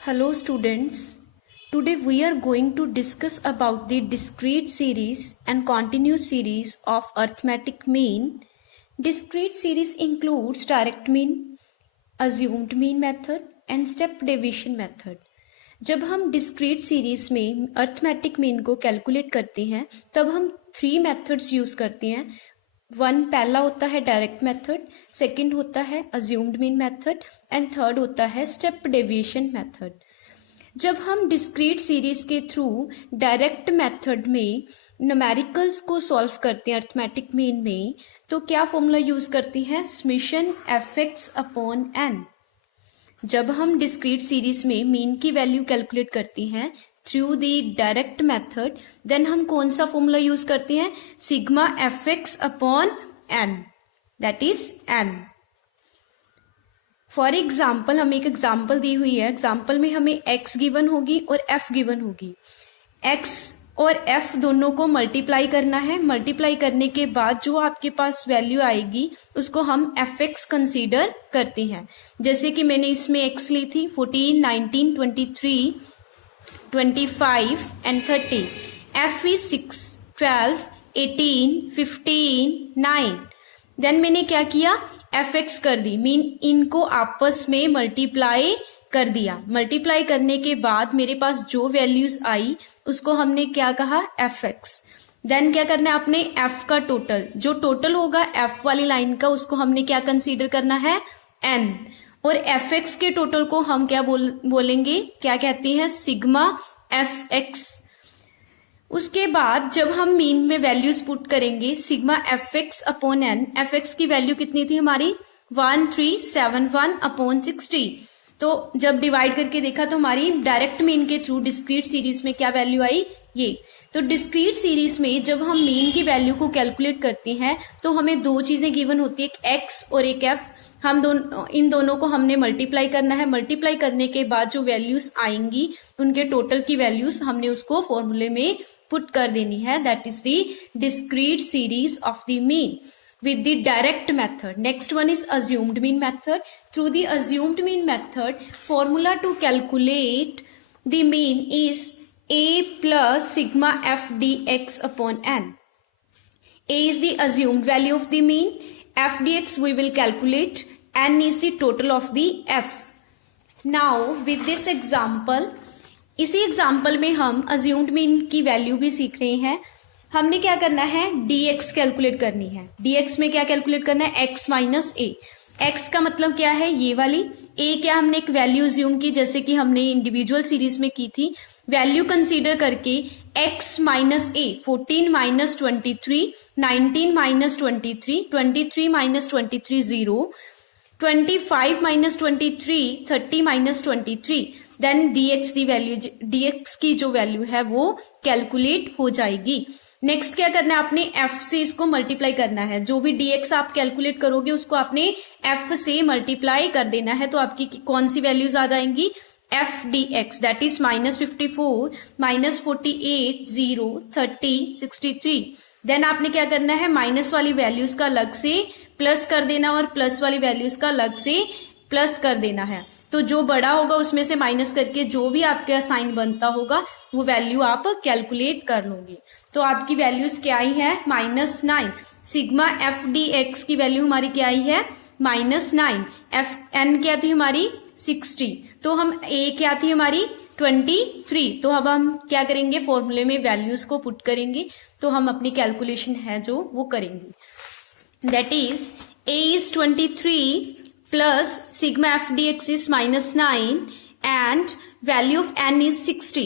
Hello students, today we are going to discuss about the discrete series and continuous series of arithmetic mean. Discrete series includes direct mean, assumed mean method and step deviation method. जब हम discrete series में arithmetic mean को calculate करते हैं तब हम 3 methods use करते हैं. पहला होता है डायरेक्ट मेथड, सेकंड होता है assumed mean method and third होता है स्टेप डेविएशन मेथड. जब हम डिस्क्रीट सीरीज के थ्रू डायरेक्ट मेथड में न्यूमेरिकल्स को सॉल्व करते हैं अर्थमेटिक मीन में, तो क्या फॉर्मूला यूज करते हैं? Summation fx upon n. जब हम डिस्क्रीट सीरीज में मीन की वैल्यू कैलकुलेट करती हैं through the direct method, then हम कौन सा फॉर्मूला यूज करते हैं? Sigma fx upon n, that is n. For example हमें एक एग्जाम्पल दी हुई है. एग्जाम्पल में हमें x गिवन होगी और f गिवन होगी. x और f दोनों को मल्टीप्लाई करना है. मल्टीप्लाई करने के बाद जो आपके पास वैल्यू आएगी उसको हम fx कंसीडर करते हैं. जैसे कि मैंने इसमें x ली थी 14, 19, 23, 25 एंड 30. f is 6, 12, 18, 15, 9. देन मैंने क्या किया? fx कर दी, मीन इनको आपस में मल्टीप्लाई कर दिया. मल्टीप्लाई करने के बाद मेरे पास जो वैल्यूज आई उसको हमने क्या कहा? fx. देन क्या करना है? आपने f का टोटल, जो टोटल होगा f वाली लाइन का, उसको हमने क्या कंसीडर करना है? n. और fx के टोटल को हम क्या बोलेंगे? क्या कहते हैं? Sigma fx. उसके बाद जब हम मीन में वैल्यूज पुट करेंगे sigma fx upon n, fx की वैल्यू कितनी थी हमारी? 1371 अपॉन 60. तो जब डिवाइड करके देखा तो हमारी डायरेक्ट मीन के थ्रू डिस्क्रीट सीरीज में क्या वैल्यू आई? ये. तो डिस्क्रीट सीरीज में जब हम मीन की वैल्यू को कैलकुलेट करते हैं तो हमें दो चीजें गिवन होती है, एक x और एक f. हम इन दोनों को हमने मल्टीप्लाई करना है. मल्टीप्लाई करने के बाद जो वैल्यूज आएंगी उनके टोटल की वैल्यूज हमने उसको फॉर्मूले में पुट कर देनी है. That is the discrete series of the mean with the direct method. Next one is assumed mean method. Through the assumed mean method, formula to calculate the mean is a plus sigma f dx upon n. A is the assumed value of the mean, f dx we will calculate, n is the total of the f. Now with this example, इसी example में हम assumed mean की value भी सीख रहे हैं. हमने क्या करना है? dx कैलकुलेट करनी है. dx में क्या कैलकुलेट करना है? x माइनस ए. x का मतलब क्या है? ये वाली. a क्या हमने एक वैल्यू अज्यूम की, जैसे कि हमने इंडिविजुअल सीरीज में की थी. वैल्यू कंसीडर करके x minus A, 14 minus 23, 19 minus 23, 23 minus 23 0, 25 minus 23, 30 minus 23. Then dx की वैल्यू, dx की जो वैल्यू है वो कैलकुलेट हो जाएगी. नेक्स्ट क्या करना है? आपने f से इसको मल्टीप्लाई करना है. जो भी dx आप कैलकुलेट करोगे उसको आपने f से मल्टीप्लाई कर देना है. तो आपकी कौन सी वैल्यूज आ जाएंगी? f dx, that is minus 54, minus 48, 0, 30, 63. Then आपने क्या करना है? माइनस वाली वैल्यूज का अलग से प्लस कर देना और प्लस वाली वैल्यूज का अलग से प्लस कर देना है. तो जो बड़ा होगा उसमें से माइनस करके जो भी आपका साइन बनता होगा वो वैल्यू आप कैलकुलेट कर लोगे. तो आपकी वैल्यूज क्या आई है? -9. सिग्मा एफ डी एक्स की वैल्यू हमारी क्या आई है? -9. एफ एन क्या थी हमारी? 60. तो हम ए क्या थी हमारी? 23. तो अब हम क्या करेंगे? फॉर्मूले में वैल्यूज को पुट करेंगे. तो हम अपनी कैलकुलेशन है जो वो करेंगे. That is a is 23 plus sigma f dx is -9 and value of n is 60.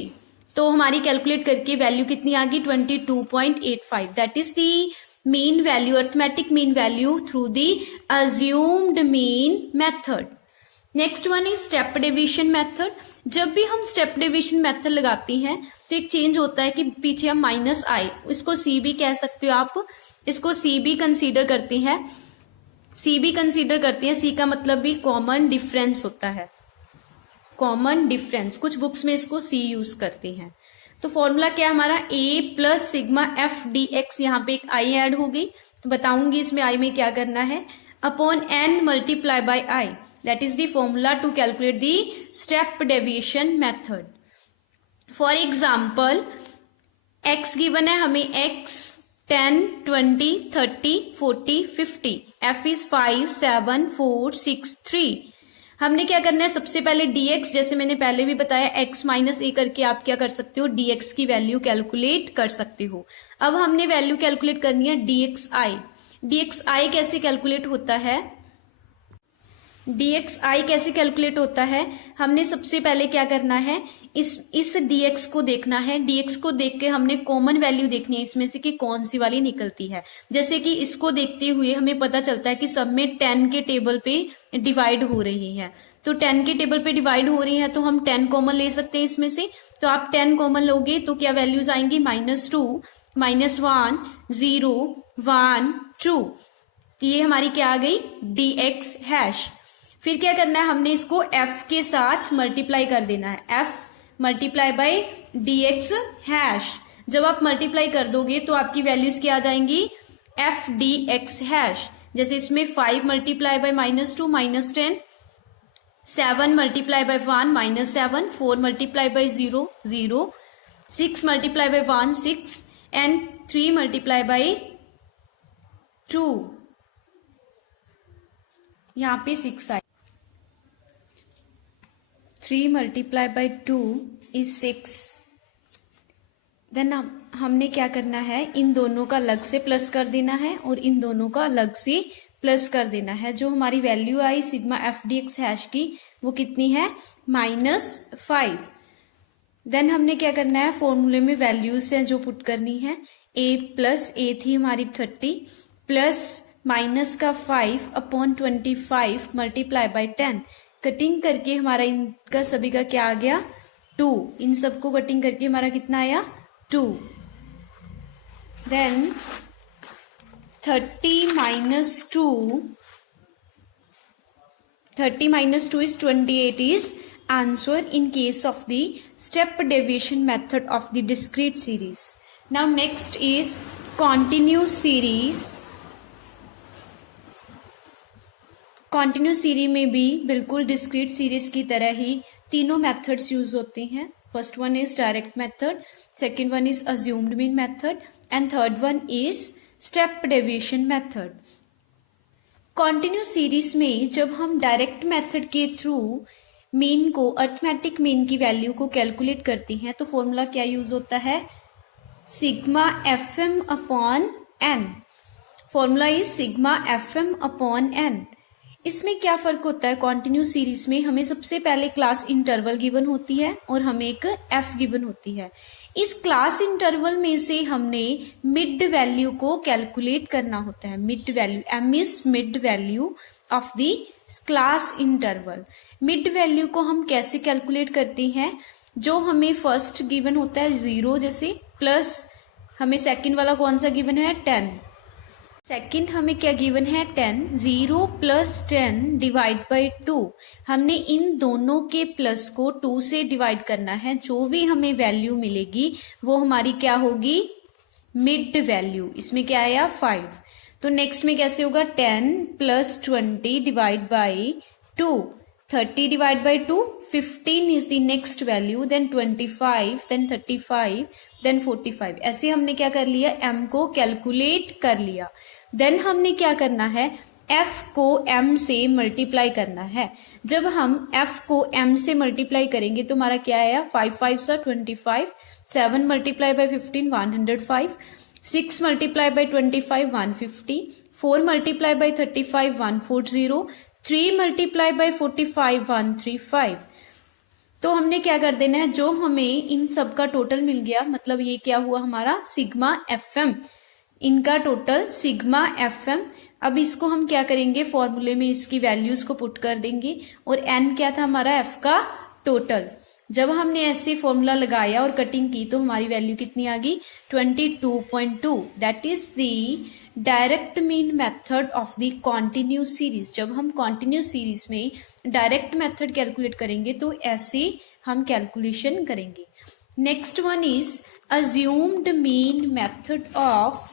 तो हमारी कैलकुलेट करके वैल्यू कितनी आ गई? 22.85. That is the mean value, arithmetic mean value through the assumed mean method. Next one is step deviation method. जब भी हम step deviation method लगाते हैं तो एक चेंज होता है कि पीछे हम माइनस आई, इसको सी भी कह सकते हो आप. इसको सी भी कंसीडर करते हैं. सी भी कंसीडर करते हैं. सी का मतलब भी कॉमन डिफरेंस होता है. कॉमन डिफरेंस, कुछ बुक्स में इसको सी यूज करते हैं. तो फॉर्मूला क्या है हमारा? A plus sigma F D X. यहाँ पे एक आई ऐड हो गई तो बताऊंगी इसमें आई में क्या करना है. Upon N multiply by I. That is the formula to calculate the step deviation method. For example, x given है हमें x 10, 20, 30, 40, 50. f is 5, 7, 4, 6, 3. हमने क्या करना है, सबसे पहले dx, जैसे मैंने पहले भी बताया x माइनस a करके आप क्या कर सकते हो, dx की वैल्यू कैलकुलेट कर सकते हो. अब हमने वैल्यू कैलकुलेट करनी है dxi. dxi कैसे कैलकुलेट होता है, dxi कैसे कैलकुलेट होता है, हमने सबसे पहले क्या करना है, इस dx को देखना है. dx को देख के हमने कॉमन वैल्यू देखनी है इसमें से कि कौन सी वाली निकलती है. जैसे कि इसको देखते हुए हमें पता चलता है कि सब में 10 के टेबल पे डिवाइड हो रही है. तो 10 के टेबल पे डिवाइड हो रही है तो हम 10 कॉमन ले सकते हैं इसमें से. तो आप 10 कॉमन लोगे तो क्या वैल्यूज आएंगी, -2, -1, 0, 1, 2. ये हमारी क्या आ गई, dx हैश. फिर क्या करना है, हमने इसको f के साथ मल्टीप्लाई कर देना है. f multiply by dx hash. जब आप मल्टीप्लाई कर दोगे तो आपकी वैल्यूज क्या आ जाएंगी, f dx हैश. जैसे इसमें 5 multiply by -2 -10, 7 multiply by 1 -7, 4 multiply by 0 0, 6 multiply by 1 6 and 3 multiply by 2. यहां पे 6 आए. 3 मल्टीप्लाई बाय 2 इज 6. देन हमने क्या करना है, इन दोनों का अलग से प्लस कर देना है और इन दोनों का अलग से प्लस कर देना है. जो हमारी वैल्यू आई sigma F D X hash की वो कितनी है, -5. देन हमने क्या करना है, फॉर्मूले में वैल्यूज हैं जो पुट करनी है. a प्लस a थी हमारी 30 प्लस माइनस का 5 अपॉन 25 मल्टीप्लाई बाय 10. कटिंग करके हमारा इनका सभी का क्या आ गया, 2. इन सबको कटिंग करके हमारा कितना आया, 2. Then 30 minus 2 is 28 is answer in case of the step deviation method of the discrete series. Now next is continuous series. Continuous series में भी बिल्कुल डिस्क्रीट सीरीज की तरह ही तीनों मेथड्स यूज होते हैं. First one is direct method, second one is assumed mean method and third one is step deviation method. Continuous series में जब हम डायरेक्ट मेथड के थ्रू मीन को, अर्थमेटिक मीन की वैल्यू को कैलकुलेट करते हैं तो फॉर्मूला क्या यूज होता है, sigma FM upon N. Formula is sigma FM upon N. इसमें क्या फर्क होता है, कॉन्टिन्यूस सीरीज में हमें सबसे पहले क्लास इंटरवल गिवन होती है और हमें एक एफ गिवन होती है. इस क्लास इंटरवल में से हमने मिड वैल्यू को कैलकुलेट करना होता है. Mid value, M is mid value of the class interval. Mid value को हम कैसे कैलकुलेट करते हैं, जो हमें फर्स्ट गिवन होता है 0 जैसे, प्लस हमें सेकंड वाला कौन सा गिवन है, 10. सेकंड हमें क्या गिवन है, 10. 0 प्लस 10 डिवाइड बाई 2. हमने इन दोनों के प्लस को 2 से डिवाइड करना है. जो भी हमें वैल्यू मिलेगी वो हमारी क्या होगी, मिड वैल्यू. इसमें क्या आया, 5. तो नेक्स्ट में कैसे होगा, 10 plus 20 divide by 2. 30 divide by 2, 15 is the next value, then 25, then 35, then 45. ऐसे हमने क्या कर लिया, m को कैलकुलेट कर लिया. देन हमने क्या करना है, f को m से मल्टीप्लाई करना है. जब हम f को m से मल्टीप्लाई करेंगे तो हमारा क्या आया, 5 5 25, 7 multiply by 15 105, 6 multiply by 25 150, 4 multiply by 35 140, 3 multiply by 45 135. तो हमने क्या कर देना है, जो हमें इन सब का टोटल मिल गया, मतलब ये क्या हुआ हमारा सिग्मा एफएम, इनका टोटल सिग्मा एफएम. अब इसको हम क्या करेंगे, फॉर्मूले में इसकी वैल्यूज को पुट कर देंगे और एन क्या था हमारा, एफ का टोटल. जब हमने ऐसे फॉर्मूला लगाया और कटिंग की तो हमारी वैल्यू कितनी आ गई, 22.2. That is the direct mean method of the continuous series. जब हम कॉन्टिन्यूस सीरीज में डायरेक्ट मेथड कैलकुलेट करेंगे तो ऐसे हम कैलकुलेशन करेंगे. Next one is assumed mean method of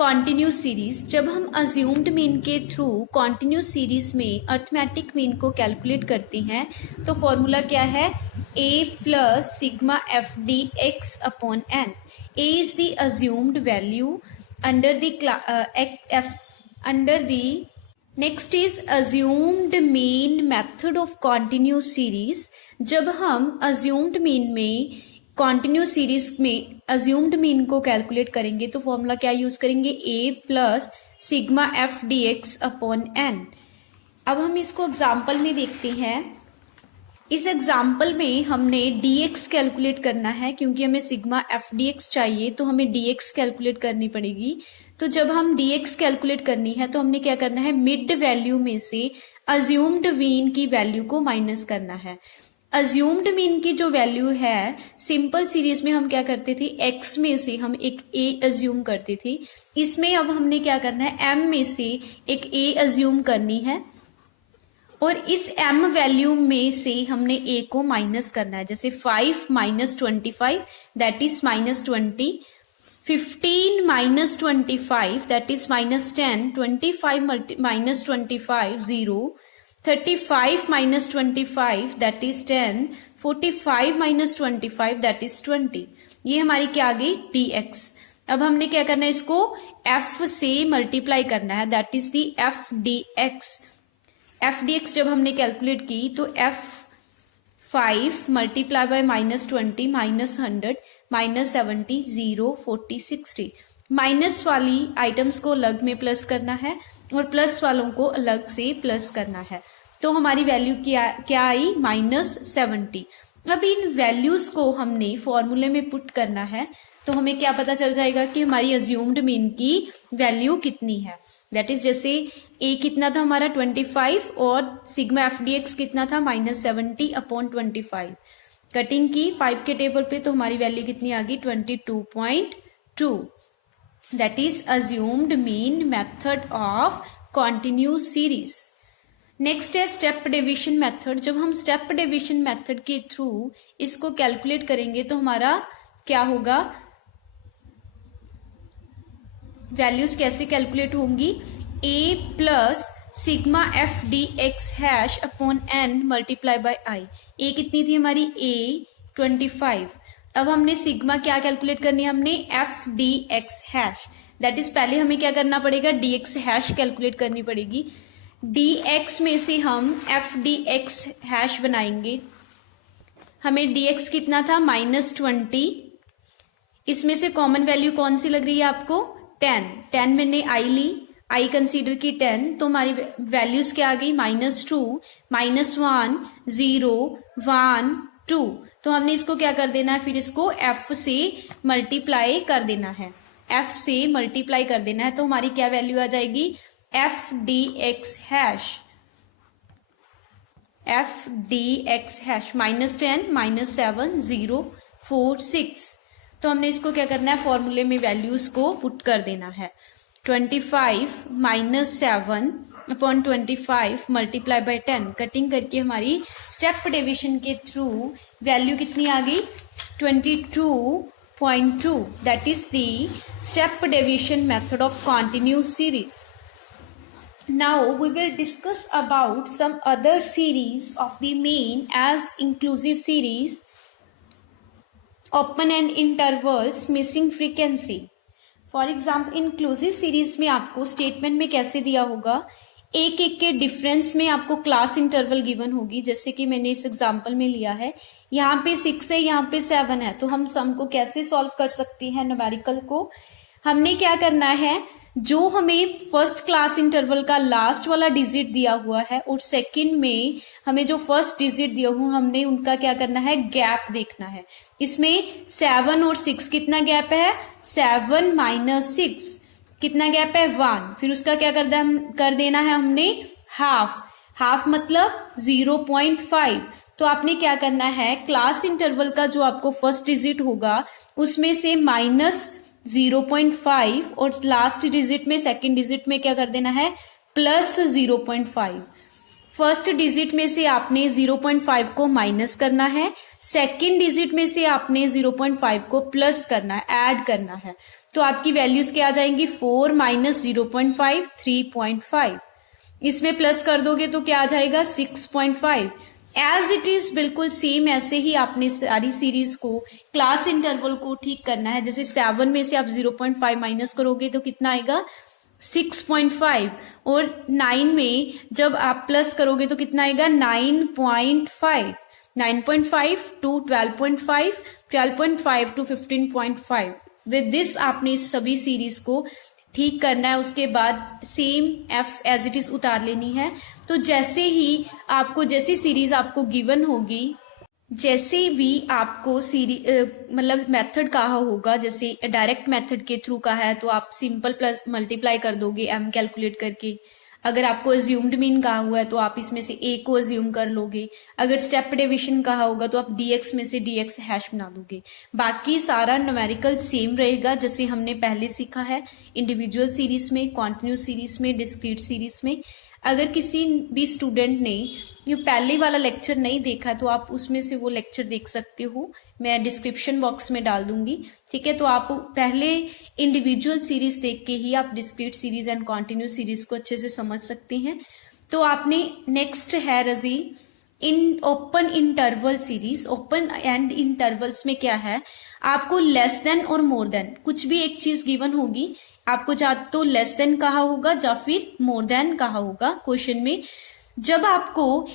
continuous series, जब हम अज्यूम्ड मीन के थ्रू कॉन्टिन्यूस सीरीज में अर्थमेटिक मीन को कैलकुलेट करते हैं तो फॉर्मूला क्या है, a plus sigma F D X upon N. a is the assumed value under the next is assumed mean method of continuous series. जब हम assumed mean में कॉन्टिन्यूस सीरीज में अज्यूम्ड मीन को कैलकुलेट करेंगे तो formula क्या use करेंगे, a plus sigma F D X upon N. अब हम इसको एग्जाम्पल में देखते हैं. इस एग्जाम्पल में हमने dx कैलकुलेट करना है क्योंकि हमें सिग्मा एफ डी एक्स चाहिए तो हमें dx कैलकुलेट करनी पड़ेगी. तो जब हम dx कैलकुलेट करनी है तो हमने क्या करना है, मिड वैल्यू में से अज्यूम्ड मीन की वैल्यू को माइनस करना है. अज्यूम्ड मीन की जो वैल्यू है सिंपल सीरीज में हम क्या करते थे, x में से हम एक a अज्यूम करते थे. इसमें अब हमने क्या करना है, m में से एक a अज्यूम करनी है और इस m वैल्यू में से हमने a को माइनस करना है. जैसे 5 minus 25 that is minus 20, 15 minus 25 that is minus 10, 25 minus 25 0, 35 minus 25 that is 10, 45 minus 25 that is 20. ये हमारी क्या आ गई, dx. अब हमने क्या करना है, इसको f से मल्टीप्लाई करना है, that is the F D x. F D x जब हमने कैलकुलेट की तो f5 multiply by minus 20 minus 100 minus 70 0 40 60. Minus वाली आइटम्स को अलग में प्लस करना है और प्लस वालों को अलग से प्लस करना है. तो हमारी वैल्यू क्या आई, -70. अब इन वैल्यूज को हमने फॉर्मूले में पुट करना है तो हमें क्या पता चल जाएगा कि हमारी अज्यूम्ड मीन की वैल्यू कितनी है. दैट इज जैसे a कितना था हमारा 25 और सिग्मा एफ डी एक्स कितना था -70 अपॉन 25. कटिंग की 5 के टेबल पे तो हमारी वैल्यू कितनी आ गई 22.2. That is assumed mean method of continuous series. Next है स्टेप डिविजन मेथड. जब हम स्टेप डिविजन मेथड के थ्रू इसको कैलकुलेट करेंगे तो हमारा क्या होगा, वैल्यूज कैसे कैलकुलेट होंगी, a plus sigma F D X hash upon N multiply by I. a कितनी थी हमारी, a 25. अब हमने सिग्मा क्या कैलकुलेट करनी है, हमने F D X hash, that is पहले हमें क्या करना पड़ेगा, डी एक्स हैश कैलकुलेट करनी पड़ेगी. डी एक्स में से हम एफ डी एक्स हैश बनाएंगे. हमें डी एक्स कितना था -20. इसमें से कॉमन वैल्यू कौन सी लग रही है आपको, 10 मैंने आई ली, आई कंसीडर की 10, तो हमारी वैल्यूज क्या आ गई, -2 -1 0 1 2. तो हमने इसको क्या कर देना है, फिर इसको f से मल्टीप्लाई कर देना है, f से मल्टीप्लाई कर देना है. तो हमारी क्या वैल्यू आ जाएगी, एफ डी एक्स हैश -10 -7 0 4 6. तो हमने इसको क्या करना है, फॉर्मूले में वैल्यूज को पुट कर देना है. 25 -7 अपॉन 25 मल्टीप्लाई बाय 10. कटिंग करके हमारी स्टेप डिविजन के थ्रू वैल्यू कितनी आ गई, 22.2. That is the step division method of continuous series. Now we will discuss about some other series of the mean as inclusive series, open and intervals, missing frequency. For example, inclusive series में आपको statement में कैसे दिया होगा, एक एक के difference में आपको क्लास इंटरवल गिवन होगी. जैसे कि मैंने इस एग्जांपल में लिया है, यहाँ पे 6 है, यहाँ पे 7 है, तो हम सम को कैसे सॉल्व कर सकते हैं, न्यूमेरिकल को. हमने क्या करना है, जो हमें फर्स्ट क्लास इंटरवल का लास्ट वाला डिजिट दिया हुआ है और सेकंड में हमें जो फर्स्ट डिजिट दिया हुआ, हमने उनका क्या करना है, गैप देखना है. इसमें 7 और 6 कितना गैप है, 7 - 6 कितना गैप है, 1. फिर उसका क्या कर देना है हमने, हाफ मतलब 0.5. तो आपने क्या करना है, क्लास इंटरवल का जो आपको फर्स्ट डिजिट होगा उसमें से -0.5 और लास्ट डिजिट में सेकंड डिजिट में क्या कर देना है, +0.5. फर्स्ट डिजिट में से आपने 0.5 को माइनस करना है, सेकंड डिजिट में से आपने 0.5 को प्लस करना है, ऐड करना है। तो आपकी वैल्यूज क्या आ जाएंगी, 4 माइनस 0.5 3.5। इसमें प्लस कर दोगे तो क्या आ जाएगा 6.5। एज इट इज बिल्कुल सेम ऐसे ही आपने सारी सीरीज को क्लास इंटरवल को ठीक करना है। जैसे 7 में से आप 0.5 माइनस करोगे तो कितना आएगा 6.5, और 9 में जब आप प्लस करोगे तो कितना आएगा 9.5। 9.5 टू 12.5, 12.5 टू 15.5। विद दिस आपने इस सभी सीरीज को ठीक करना है। उसके बाद same F as it is उतार लेनी है। तो जैसे ही आपको जैसी सीरीज आपको गिवन होगी, जैसे भी आपको मतलब मेथड कहा होगा, जैसे डायरेक्ट मेथड के थ्रू कहा है तो आप सिंपल प्लस मल्टीप्लाई कर दोगे एम कैलकुलेट करके। अगर आपको अज्यूम्ड मीन कहा हुआ है तो आप इसमें से ए को अज्यूम कर लोगे। अगर स्टेप डिविजन कहा होगा तो आप डीएक्स में से डीएक्स हैश बना दोगे। बाकी सारा न्यूमेरिकल सेम रहेगा जैसे हमने पहले सीखा है इंडिविजुअल सीरीज में, कॉन्टिन्यूस सीरीज में, डिस्क्रीट सीरीज में। अगर किसी भी स्टूडेंट ने ये पहले वाला लेक्चर नहीं देखा तो आप उसमें से वो लेक्चर देख सकते हो, मैं डिस्क्रिप्शन बॉक्स में डाल दूंगी। ठीक है, तो आप पहले इंडिविजुअल सीरीज देख के ही आप discrete series and continuous series को अच्छे से समझ सकते हैं। तो आपने नेक्स्ट है रजी in open interval series. Open and intervals में क्या है, आपको लेस देन और मोर देन कुछ भी एक चीज गिवन होगी, आपको या तो लेस देन कहा होगा या फिर मोर देन कहा होगा क्वेश्चन में। जब आपको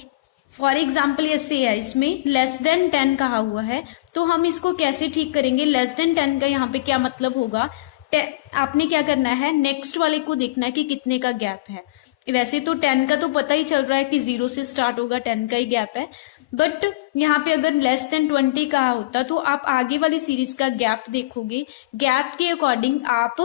फॉर एग्जाम्पल ऐसे है, इसमें लेस देन 10 कहा हुआ है तो हम इसको कैसे ठीक करेंगे। लेस देन 10 का यहाँ पे क्या मतलब होगा, आपने क्या करना है नेक्स्ट वाले को देखना है कि कितने का गैप है। वैसे तो 10 का तो पता ही चल रहा है कि 0 से स्टार्ट होगा, 10 का ही गैप है। बट यहाँ पे अगर लेस देन 20 कहा होता तो आप आगे वाली सीरीज का गैप देखोगे, गैप के अकॉर्डिंग आप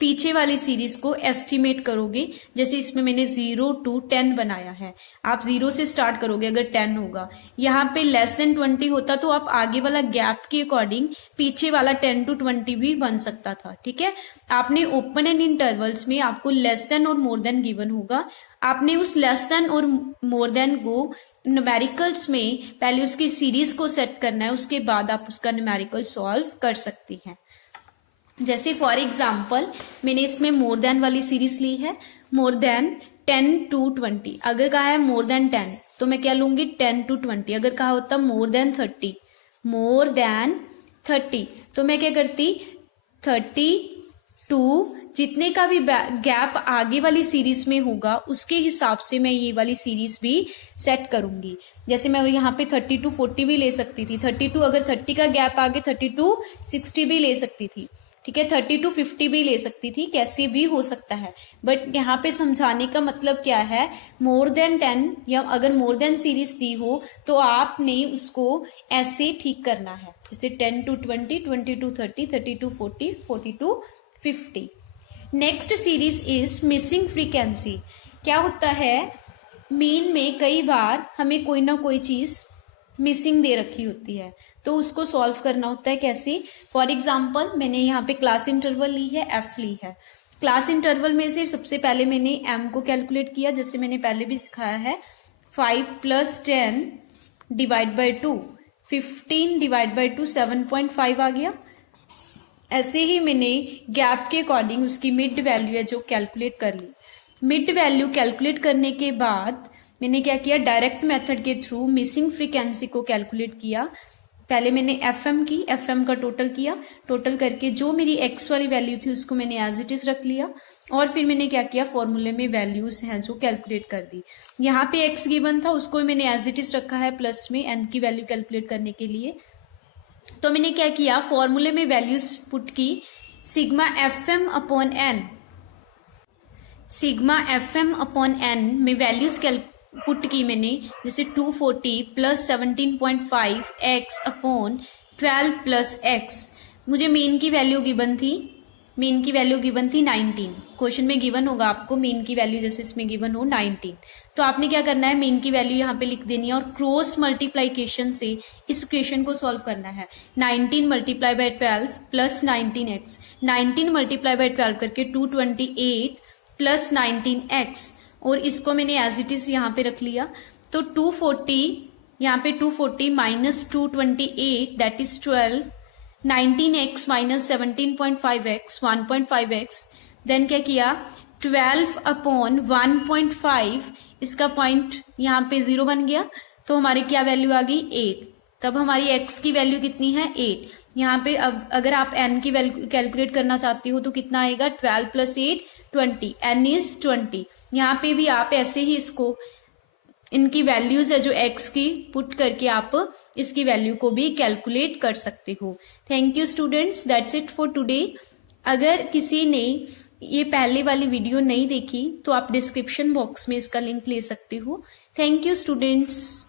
पीछे वाली सीरीज को एस्टिमेट करोगे। जैसे इसमें मैंने 0 to 10 बनाया है, आप 0 से स्टार्ट करोगे अगर 10 होगा। यहाँ पे लेस देन 20 होता तो आप आगे वाला गैप के अकॉर्डिंग पीछे वाला 10 to 20 भी बन सकता था। ठीक है, आपने ओपन एंड इंटरवल्स में आपको लेस देन और मोर देन गिवन होगा, आपने उस लेस देन और मोर देन को न्यूमेरिकल्स में पहले उसकी सीरीज को सेट करना है, उसके बाद आप उसका न्यूमेरिकल सॉल्व कर सकती हैं। जैसे फॉर एग्जाम्पल मैंने इसमें मोर देन वाली सीरीज ली है, मोर देन 10 to 20। अगर कहा है मोर देन 10 तो मैं क्या लूंगी 10 to 20। अगर कहा होता मोर देन 30, मोर देन 30 तो मैं क्या करती 32, जितने का भी गैप आगे वाली सीरीज में होगा उसके हिसाब से मैं ये वाली सीरीज भी सेट करूंगी। जैसे मैं यहाँ पे 30 to 40 भी ले सकती थी, 32 अगर 30 का गैप आगे 30 to 60 भी ले सकती थी। ठीक है, 30 to 50 भी ले सकती थी, कैसे भी हो सकता है। बट यहाँ पे समझाने का मतलब क्या है, मोर देन 10 या अगर मोर देन सीरीज दी हो तो आपने उसको ऐसे ठीक करना है, जैसे 10 to 20, 20 to 30, 30 to 40, 40 to 50। Next series is missing frequency. क्या होता है, मीन में कई बार हमें कोई ना कोई चीज मिसिंग दे रखी होती है तो उसको सॉल्व करना होता है कैसे। फॉर एग्जाम्पल मैंने यहाँ पे क्लास इंटरवल ली है, एफ ली है। क्लास इंटरवल में से सबसे पहले मैंने एम को कैलकुलेट किया, जैसे मैंने पहले भी सिखाया है 5 + 10 डिवाइड बाई 2, 15 डिवाइड बाई 2 7.5 आ गया। ऐसे ही मैंने गैप के अकॉर्डिंग उसकी मिड वैल्यू है जो कैलकुलेट कर ली। मिड वैल्यू कैलकुलेट करने के बाद मैंने क्या किया, डायरेक्ट मेथड के थ्रू मिसिंग फ्रीक्वेंसी को कैलकुलेट किया। पहले मैंने एफएम की, एफएम का टोटल किया, टोटल करके जो मेरी एक्स वाली वैल्यू थी उसको मैंने एज इट इज रख लिया, और फिर मैंने क्या किया, फॉर्मूले में वैल्यूज हैं जो कैलकुलेट कर दी। यहाँ पे एक्स गिवन था उसको मैंने एज इट इज रखा है प्लस में एन की वैल्यू कैलकुलेट करने के लिए। तो मैंने क्या किया, फॉर्मूले में वैल्यूज पुट की, sigma FM upon N, sigma FM upon N में वैल्यूज पुट की मैंने, जैसे 240 + 17.5 x अपॉन 12 + x। मुझे मीन की वैल्यू गिवन थी, मीन की वैल्यू गिवन थी 19। क्वेश्चन में गिवन होगा आपको मीन की वैल्यू, जैसे इसमें गिवन हो 19। तो आपने क्या करना है, मीन की वैल्यू यहाँ पे लिख देनी है और क्रॉस मल्टीप्लाइकेशन से इस इक्वेशन को सॉल्व करना है। 19 × 12 + 19x, 19 × 12 करके 228 + 19x, और इसको मैंने एज इट इज यहाँ पे रख लिया। तो 240 यहाँ पे 240 minus 228 that is 12, 19x minus 17.5x 1.5x, then क्या किया 12 अपॉन 1.5, इसका पॉइंट यहाँ पे 0 बन गया, तो हमारी क्या वैल्यू आ गई 8। तब हमारी x की वैल्यू कितनी है 8। यहाँ पे अब अगर आप n की वैल्यू कैलकुलेट करना चाहती हो तो कितना आएगा 12 प्लस 8 20, n इज 20। यहाँ पे भी आप ऐसे ही इसको इनकी वैल्यूज है जो x की पुट करके आप इसकी वैल्यू को भी कैलकुलेट कर सकते हो। Thank you students, that's it for today. अगर किसी ने ये पहले वाली वीडियो नहीं देखी तो आप डिस्क्रिप्शन बॉक्स में इसका लिंक ले सकते हो। Thank you students.